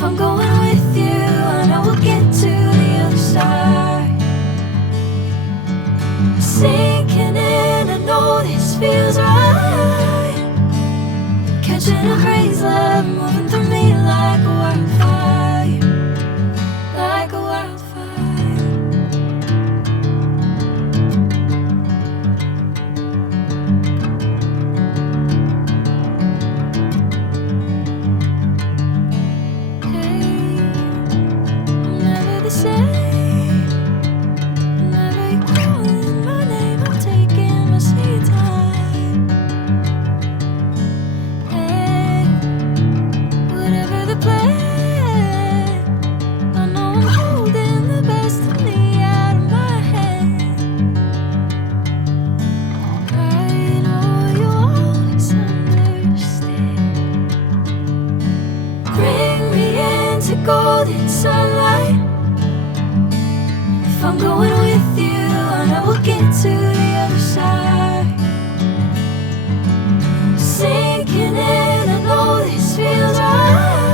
If I'm going with you, I know we'll get to the other side. Sinking in, I know this feels right. Catching a crazy love, moving through me like a wildfire, like a wildfire. Hey, I'm never the same. Whenever you're calling my name, I'm taking my sweet time. Hey, whatever the plan, I know I'm holding the best of me out of my hand. I know you always understand. Bring me into golden sunlight. If I'm going with you, I know we'll get to the other side. Sinking in, I know this feels right.